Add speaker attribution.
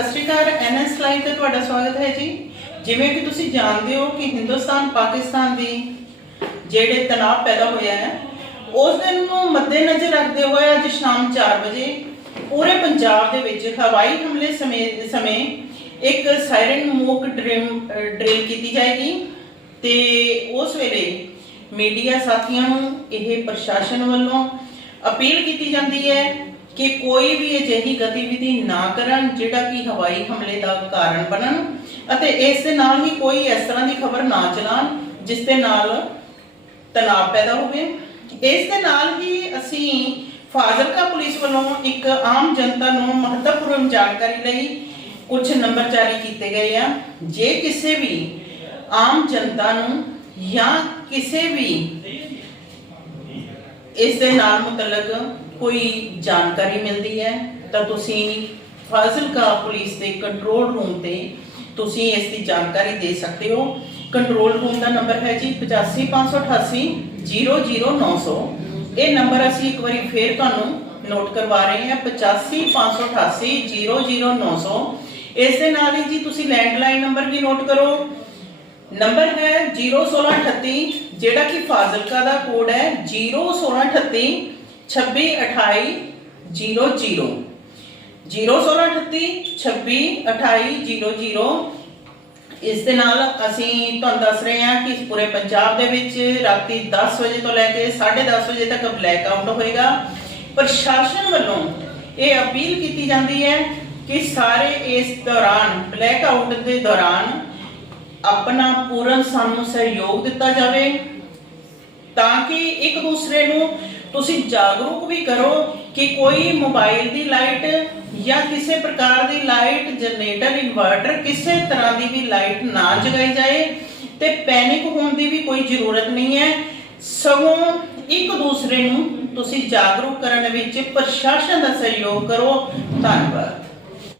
Speaker 1: ਸਤਿ ਸ਼੍ਰੀ ਅਕਾਲ, NS live ਤੇ ਤੁਹਾਡਾ ਸਵਾਗਤ ਹੈ ਜੀ। ਜਿਵੇਂ ਕਿ ਤੁਸੀਂ ਜਾਣਦੇ ਹੋ ਕਿ ਹਿੰਦੁਸਤਾਨ, ਪਾਕਿਸਤਾਨ ਦੀ ਜਿਹੜੇ ਤਣਾਅ ਪੈਦਾ ਹੋਇਆ ਹੈ, ਉਸ ਦਿਨ ਨੂੰ ਮੱਦੇਨਜ਼ਰ ਰੱਖਦੇ ਹੋਏ ਅੱਜ ਸ਼ਾਮ 4 ਵਜੇ ਪੂਰੇ ਪੰਜਾਬ ਦੇ ਵਿੱਚ ਹਵਾਈ ਹਮਲੇ ਸਮੇਂ ਸਮੇਂ ਇੱਕ ਸਾਇਰਨ ਮੋਕ ਡ੍ਰਿਲ ਡ੍ਰਿਲ ਕੀਤੀ ਜਾਏਗੀ ਤੇ ਉਸ ਵੇਲੇ ਮੀਡੀਆ ਸਾਥੀਆਂ ਨੂੰ ਇਹ ਪ੍ਰਸ਼ਾਸਨ ਵੱਲੋਂ ਅਪੀਲ ਕੀਤੀ ਜਾਂਦੀ ਹੈ ਕਿ ਕੋਈ ਵੀ ਅਜਿਹੀ ਗਤੀਵਿਧੀ ਨਾ ਕਰਨ ਜਿਹੜਾ ਕਿ ਹਵਾਈ ਹਮਲੇ ਦਾ ਕਾਰਨ ਬਣਨ ਅਤੇ ਇਸ ਦੇ ਨਾਲ ਹੀ ਕੋਈ ਇਸ ਤਰ੍ਹਾਂ ਦੀ ਖਬਰ ਨਾ ਚਲਾਣ ਜਿਸ ਦੇ ਨਾਲ ਤਣਾਅ ਪੈਦਾ ਹੋਵੇ। ਇਸ ਦੇ ਨਾਲ ਹੀ ਅਸੀਂ ਫਾਜ਼ਿਲਕਾ ਪੁਲਿਸ ਵੱਲੋਂ ਇੱਕ ਆਮ ਜਨਤਾ ਨੂੰ ਮਹੱਤਵਪੂਰਨ ਜਾਣਕਾਰੀ ਲਈ ਕੁਝ ਨੰਬਰ ਜਾਰੀ ਕੀਤੇ ਗਏ ਆ। ਜੇ ਕਿਸੇ ਵੀ ਆਮ ਜਨਤਾ ਨੂੰ ਜਾਂ ਕਿਸੇ ਵੀ ਇਸ ਦੇ ਨਾਲ ਮੁਤਲਕ ਕੋਈ ਜਾਣਕਾਰੀ ਮਿਲਦੀ ਹੈ, ਤਾਂ ਤੁਸੀਂ ਫਾਜ਼ਿਲਕਾ ਪੁਲਿਸ ਦੇ ਕੰਟਰੋਲ ਰੂਮ ਤੇ ਤੁਸੀਂ ਇਸ ਦੀ ਜਾਣਕਾਰੀ ਦੇ ਸਕਦੇ ਹੋ। ਕੰਟਰੋਲ ਰੂਮ ਦਾ ਨੰਬਰ ਹੈ ਜੀ 85588 00900 ਇਹ ਨੰਬਰ ਅਸੀਂ ਇੱਕ ਵਾਰੀ ਫੇਰ ਤੁਹਾਨੂੰ ਨੋਟ ਕਰਵਾ ਰਹੇ ਹਾਂ 85588 00900 ਇਸ ਦੇ ਨਾਲ ਹੀ ਜੀ ਤੁਸੀਂ ਲੈਂਡਲਾਈਨ ਨੰਬਰ ਵੀ ਨੋਟ ਕਰੋ। ਨੰਬਰ ਹੈ 01638 ਜਿਹੜਾ ਕਿ ਫਾਜ਼ਿਲਕਾ ਦਾ ਕੋਡ ਹੈ 01638 2628 00 01638 2628 00 ਇਸ ਦੇ ਨਾਲ ਅਸੀਂ ਤੁਹਾਨੂੰ ਦੱਸ ਰਹੇ ਹਾਂ ਕਿ ਪੂਰੇ ਪੰਜਾਬ ਦੇ ਵਿੱਚ ਰਾਤੀ 10 ਵਜੇ ਤੋਂ ਲੈ ਕੇ 10:30 ਵਜੇ ਤੱਕ ਬਲੈਕ ਆਊਟ ਹੋਏਗਾ। ਪ੍ਰਸ਼ਾਸਨ ਵੱਲੋਂ ਇਹ ਅਪੀਲ ਕੀਤੀ ਜਾਂਦੀ ਹੈ ਕਿ ਸਾਰੇ ਇਸ ਦੌਰਾਨ, ਬਲੈਕ ਆਊਟ ਦੇ ਦੌਰਾਨ ਆਪਣਾ ਪੂਰਨ ਸਾਨੂੰ ਸਹਿਯੋਗ ਦਿੱਤਾ ਜਾਵੇ। ਤਾਂ ਕਿ ਇੱਕ ਦੂਸਰੇ ਨੂੰ ਤੁਸੀਂ ਜਾਗਰੂਕ ਵੀ ਕਰੋ ਕਿ ਕੋਈ ਮੋਬਾਈਲ ਦੀ ਲਾਈਟ ਜਾਂ ਕਿਸੇ ਪ੍ਰਕਾਰ ਦੀ ਲਾਈਟ ਜਨਰੇਟਰ ਇਨਵਰਟਰ ਕਿਸੇ ਤਰ੍ਹਾਂ ਦੀ ਵੀ ਲਾਈਟ ਨਾ ਜਗਾਈ ਜਾਏ ਤੇ ਪੈਨਿਕ ਹੋਣ ਦੀ ਵੀ ਕੋਈ ਜ਼ਰੂਰਤ ਨਹੀਂ ਹੈ। ਸਗੋਂ ਇੱਕ ਦੂਸਰੇ ਨੂੰ ਤੁਸੀਂ ਜਾਗਰੂਕ ਕਰਨ ਵਿੱਚ ਪ੍ਰਸ਼ਾਸਨ ਦਾ ਸਹਿਯੋਗ ਕਰੋ। ਧੰਨਵਾਦ।